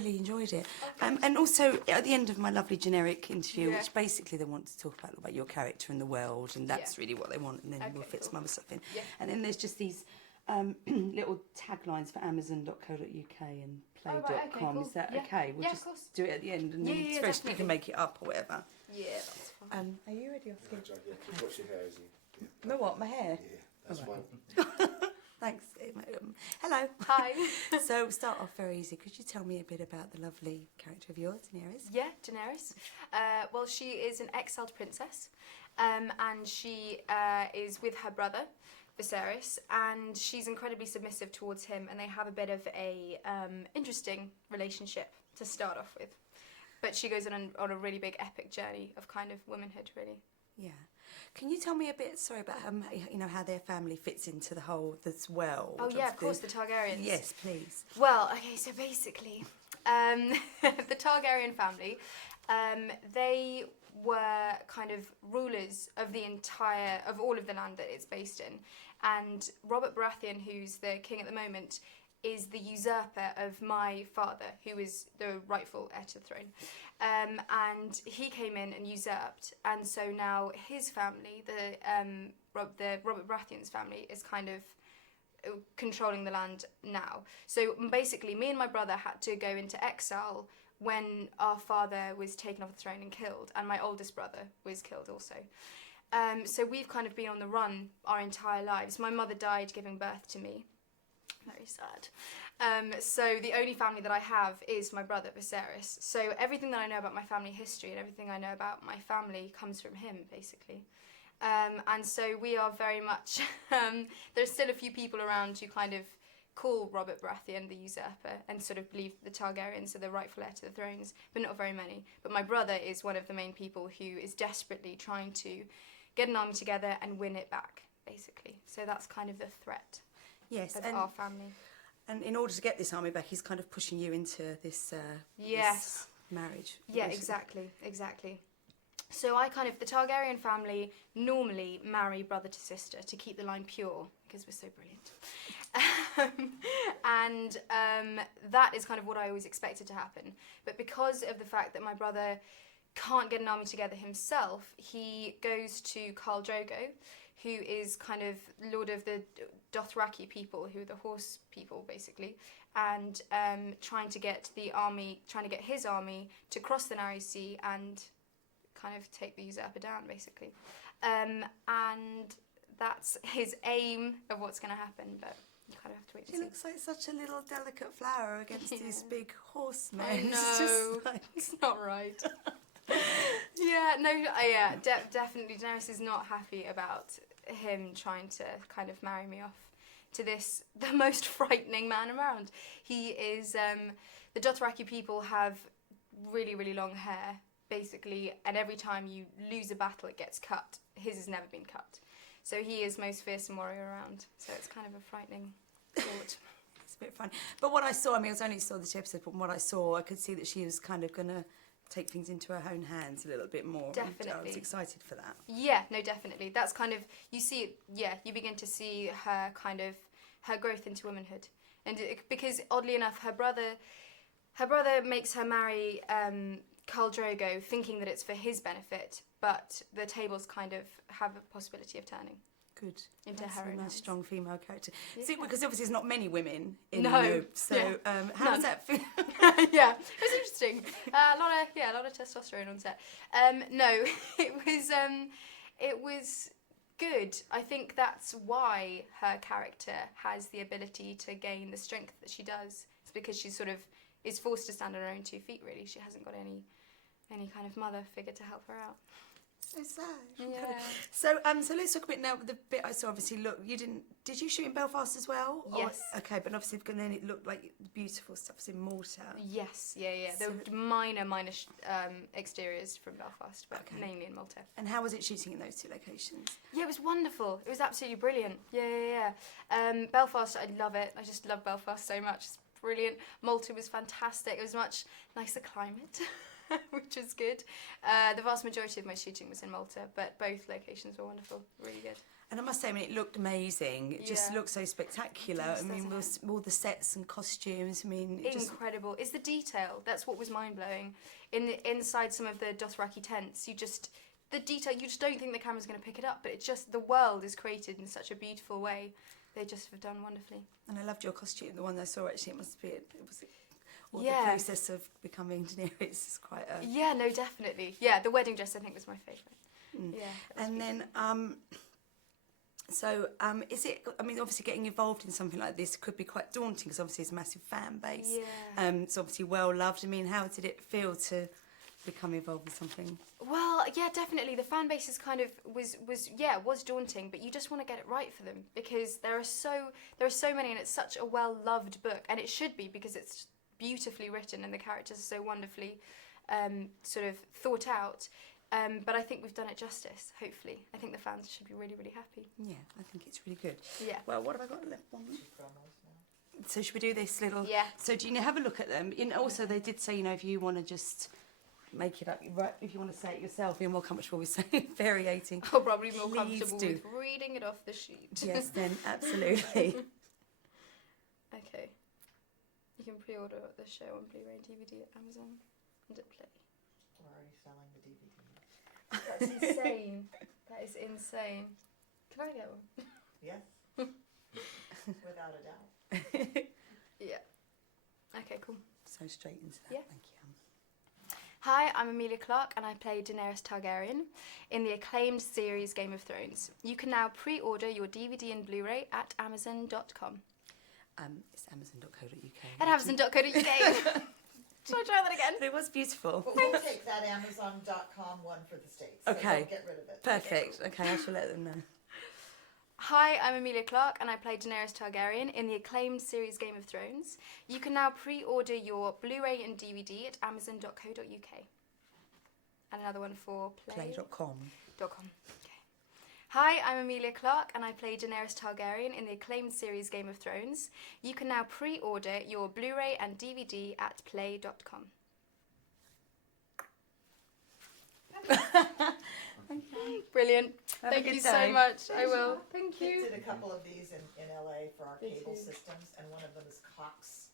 really enjoyed it. Okay. And also, at the end of my lovely generic interview, which basically they want to talk about your character and the world, and that's really what they want, and then we'll fit some other stuff in. Yeah. And then there's just these little taglines for Amazon.co.uk and Play.com. Okay, cool. Is that Yeah. okay? We'll just do it at the end, and then it's very, you can make it up or whatever. Yeah, that's fine. Are you ready, Oscar? Yeah. What's your hair, is he? My what? My hair? Yeah, that's fine. Thanks. Hello. Hi. So we'll start off very easy. Could you tell me a bit about the lovely character of yours, Daenerys? Yeah, Daenerys. Well, she is an exiled princess, and she is with her brother, Viserys, and she's incredibly submissive towards him, and they have a bit of a interesting relationship to start off with. But she goes on a really big epic journey of kind of womanhood, really. Yeah. Can you tell me a bit, sorry, about how their family fits into the whole, this world? Oh yeah, of course, the Targaryens. Yes, please. Well, okay, so basically, the Targaryen family, they were kind of rulers of all of the land that it's based in. And Robert Baratheon, who's the king at the moment, is the usurper of my father, who is the rightful heir to the throne. And he came in and usurped, and so now his family, the Robert Baratheon's family, is kind of controlling the land now. So basically, me and my brother had to go into exile when our father was taken off the throne and killed, and my oldest brother was killed also. So we've kind of been on the run our entire lives. My mother died giving birth to me. Very sad. So the only family that I have is my brother Viserys. So everything that I know about my family history and everything I know about my family comes from him, basically. And so we are very much... there's still a few people around who kind of call Robert Baratheon the usurper and sort of believe the Targaryens are the rightful heir to the thrones, but not very many. But my brother is one of the main people who is desperately trying to get an army together and win it back, basically. So that's kind of the threat. Yes, of our family. And in order to get this army back, he's kind of pushing you into this, yes. this marriage. Yeah, exactly. So the Targaryen family normally marry brother to sister to keep the line pure, because we're so brilliant. And that is kind of what I always expected to happen. But because of the fact that my brother can't get an army together himself, he goes to Khal Drogo, who is kind of lord of the Dothraki people, who are the horse people, basically, and trying to get his army to cross the Narrow Sea and kind of take the usurper down, basically. And that's his aim of what's going to happen, but you kind of have to wait to see. He looks like such a little delicate flower against this big horseman. I know. It's just like... It's not right. Definitely. Daenerys is not happy about him trying to kind of marry me off to the most frightening man around. He is, the Dothraki people have really, really long hair, basically, and every time you lose a battle it gets cut. His has never been cut. So he is most fearsome warrior around. So it's kind of a frightening thought. It's a bit fun. But what I saw, I only saw this episode, but from what I saw, I could see that she was kind of going to take things into her own hands a little bit more. Definitely. I was excited for that. Yeah, no, definitely. That's kind of, you see it, you begin to see her kind of, her growth into womanhood. And because oddly enough, her brother makes her marry Khal Drogo thinking that it's for his benefit, but the tables kind of have a possibility of turning. Good. Into That's her a own nice, hands. strong female character. Yeah. See, because obviously there's not many women in No. the Noob, so how does that feel? Yeah, it was interesting. A lot of testosterone on set. No, it was good. I think that's why her character has the ability to gain the strength that she does. It's because she sort of is forced to stand on her own 2 feet. Really, she hasn't got any kind of mother figure to help her out. So sad. Yeah. So let's talk a bit now. The bit I saw, obviously, did you shoot in Belfast as well? Yes. Okay, but obviously then it looked like beautiful stuff was in Malta. Yes, yeah. There were minor exteriors from Belfast, but mainly in Malta. And how was it shooting in those 2 locations? Yeah, it was wonderful. It was absolutely brilliant. Yeah. Belfast, I love it. I just love Belfast so much. It's brilliant. Malta was fantastic. It was much nicer climate. Which was good. The vast majority of my shooting was in Malta, but both locations were wonderful, really good. And I must say, I mean, it looked amazing. It just Yeah. looked so spectacular. It does, I mean, doesn't all the sets and costumes. I mean, it just Incredible. It's the detail. That's what was mind blowing. Inside some of the Dothraki tents, the detail. You just don't think the camera's going to pick it up, but it's just the world is created in such a beautiful way. They just have done wonderfully. And I loved your costume. The one I saw actually, it was the Yeah. process of becoming Daenerys is quite a. Yeah, no, definitely. Yeah, the wedding dress I think was my favourite. Yeah. that was And then is it? I mean, obviously, getting involved in something like this could be quite daunting because obviously it's a massive fan base. Yeah. It's obviously well loved. I mean, how did it feel to become involved with something? Well, yeah, definitely. The fan base is kind of was daunting, but you just want to get it right for them because there are so many, and it's such a well loved book, and it should be because it's beautifully written and the characters are so wonderfully sort of thought out. But I think we've done it justice. Hopefully, I think the fans should be really, really happy. Yeah, I think it's really good. Yeah. Well, what have I got left? One. So should we do this little? Yeah. So do you have a look at them? Also, they did say, if you want to just make it up, right? If you want to say it yourself, you're more comfortable with saying variating. I'll probably be more Please comfortable do. with reading it off the sheet. Yes, then absolutely. Okay. You can pre-order the show on Blu-ray and DVD at Amazon and at Play. We're already selling the DVD. That's insane. That is insane. Can I get one? Yes. Without a doubt. Yeah. Okay, cool. So straight into that. Yeah. Thank you. Hi, I'm Amelia Clark and I play Daenerys Targaryen in the acclaimed series Game of Thrones. You can now pre-order your DVD and Blu-ray at amazon.com. It's amazon.co.uk. At amazon.co.uk. Should I try that again? But it was beautiful. But we'll take that Amazon.com one for the States. So Okay. don't get rid of it. Perfect. Okay, I shall let them know. Hi, I'm Amelia Clark and I play Daenerys Targaryen in the acclaimed series Game of Thrones. You can now pre-order your Blu-ray and DVD at amazon.co.uk. And another one for Play.com. .com. Okay. Hi, I'm Amelia Clark and I play Daenerys Targaryen in the acclaimed series Game of Thrones. You can now pre-order your Blu-ray and DVD at play.com. Brilliant. Have a Thank good you day. so much. I will. Thank We you. did a couple of these in LA for our Me cable too. systems, and one of them is Cox